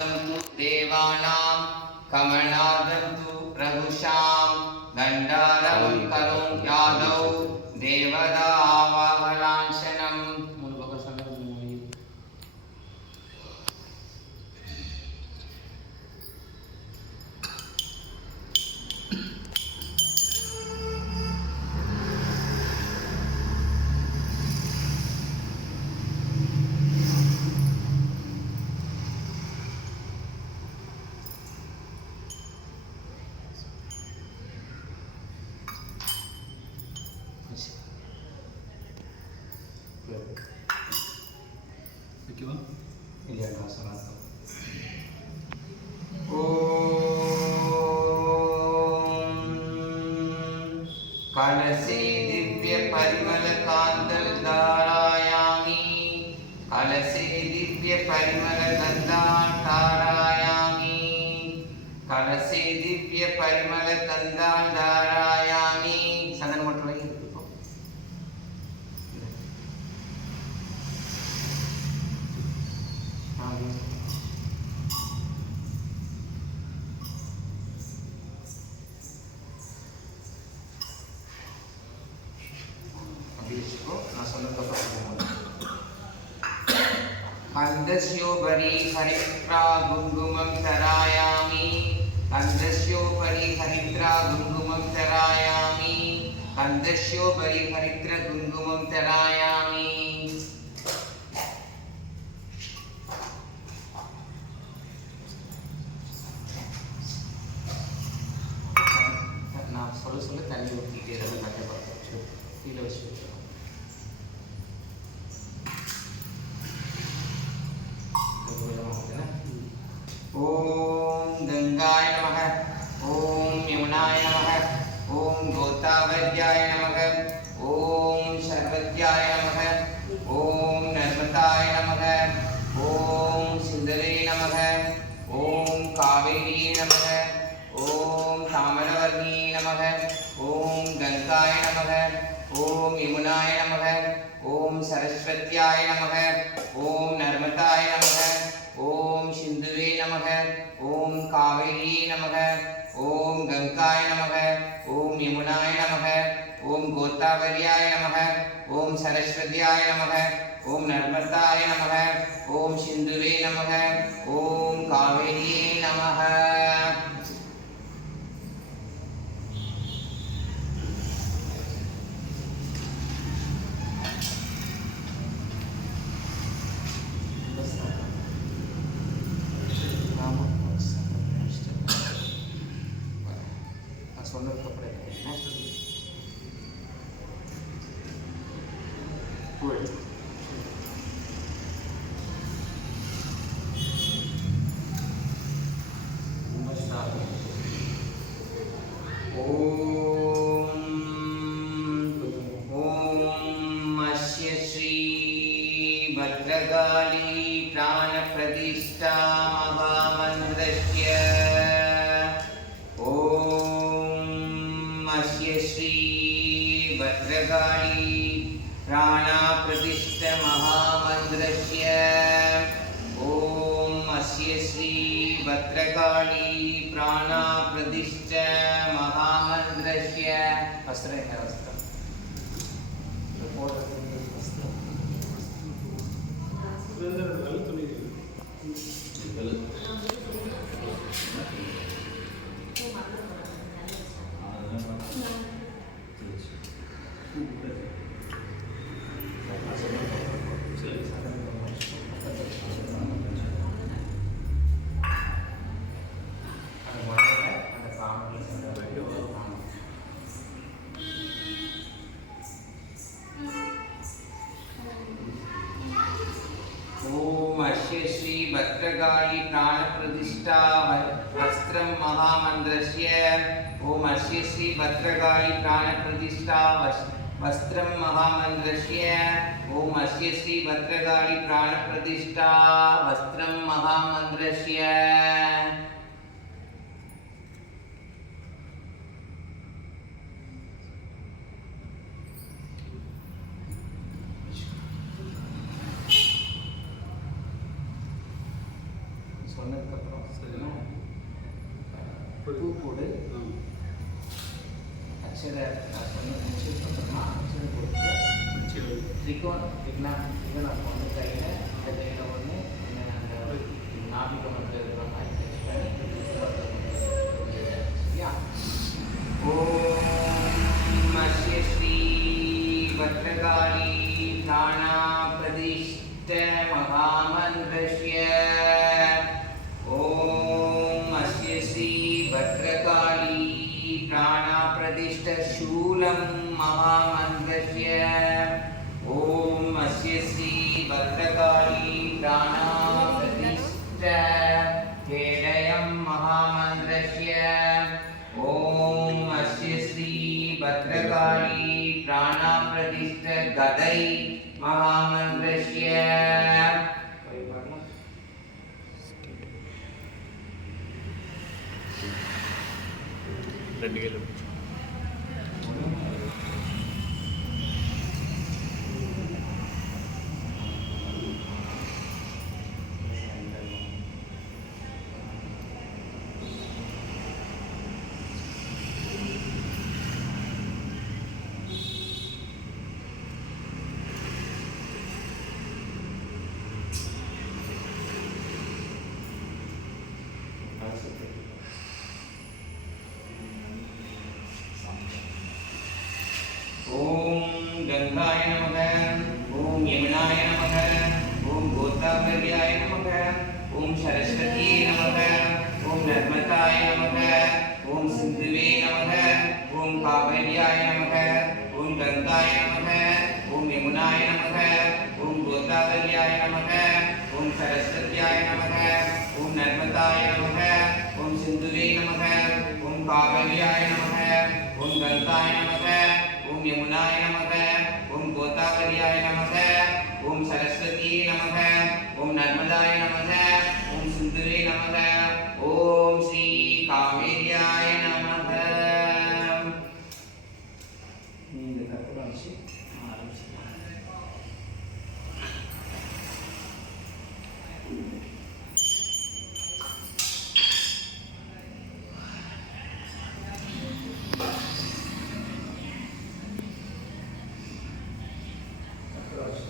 देवानां कमलादं तु प्रभुषां दण्डारं करुं यादौ देवदावाहलांशनम् कलसे दिव्य परिमल कांदल धारायामि कलसे दिव्य परिमल गंधान धारायामि कलसे दिव्य परिमल गंधान धारायामि संगन मोटवाई कंदस्योपरि हरिद्रा गुंगुमं तरायामि कंदस्योपरि हरिद्रा गुंगुमं तरायामि कंदस्योपरि हरिद्रा गुंगुमं तरायामि ना सोलो सोलो तनी ஊத்திட்டே இருந்து கட்ட பார்த்து கீழ வச்சு ओम गंगाय नमः ओम यमुनाय नमः ओम गोदावर्याय नमः ओम शरवत्याय नमः ओम नर्मदाय नमः ओम सिंधवे नमः ओम कावेरी नमः ओम ताम्रवर्णी नमः ओम गंगाय नमः ओम यमुनाय नमः ओम सरस्वत्याय नमः ओम नर्मदाय नमः ओम सिंधुवे नमः ओम कावेरी नमः ओम गंगाय नमः ओम यमुनाय नमः ओम गोदावर्याय नमः ओम सरस्वत्याय नमः ओम नर्मदाय नमः ओम सिंधुवे नमः ओम कावेरी नमः भद्रकाली प्राणप्रतिष्ठा महामन्त्रस्य ॐ अस्य श्री भद्रकाली प्राणप्रतिष्ठ महामन्त्रस्य ॐ अस्य श्री भद्रकाली प्राणप्रतिष्ठ महामन्त्रस्य वस्त्रं श्री भद्रकाली प्राणप्रतिष्ठा वस्त्रं महामन्त्रस्य ओम अस्य श्री भद्रकाली प्राणप्रतिष्ठा वस्त्रं महामन्त्रस्य ओम अस्य श्री भद्रकाली प्राणप्रतिष्ठा वस्त्रं महामन्त्रस्य சொன்ன பண்ணதுக்கப்புறம் சரிங்களா பூ போடு அச்சர நான் சொன்ன முடிச்சதுக்கப்புறமா அச்சரை போட்டு திரிகோணம் திரிகோணம் வந்து கையில் இந்த கையில் ஒன்று அந்த நாபிகமத்தில் இருக்கிற மாதிரி சரியா ஓம் அஸ்ய ஸ்ரீ பத்ரகாளி தானா பிரதிஷ்ட மகாமந்திரஸ்ய ஓம் அஸ்ய ஸ்ரீ பத்ரகாளி प्राणा प्रतिष्ठ शूलं महामन्त्रस्य ओम अस्य श्री भद्रकाली प्राणा प्रतिष्ठ केडयं महामन्त्रस्य ओम अस्य श्री भद्रकाली प्राणा प्रतिष्ठ गदै महामन्त्रस्य ओम गंगाय नमः ओम यमुनाय नमः ओम गोदावर्याय नमः ओम सरस्वती नमः ओम नर्मदाय नमः ओम सिंधुवे नमः ओम कावेर्याय नमः ओम गंगाय नमः ओम यमुनाय नमः ओम गोदावर्याय नमः ओम सरस्वत्याय नमः ओम नर्मदाय नमः ओम सिंधुवे नमः ओम कावेर्याय नमः ओम गंगाय नमः ओम यमुनाय नमः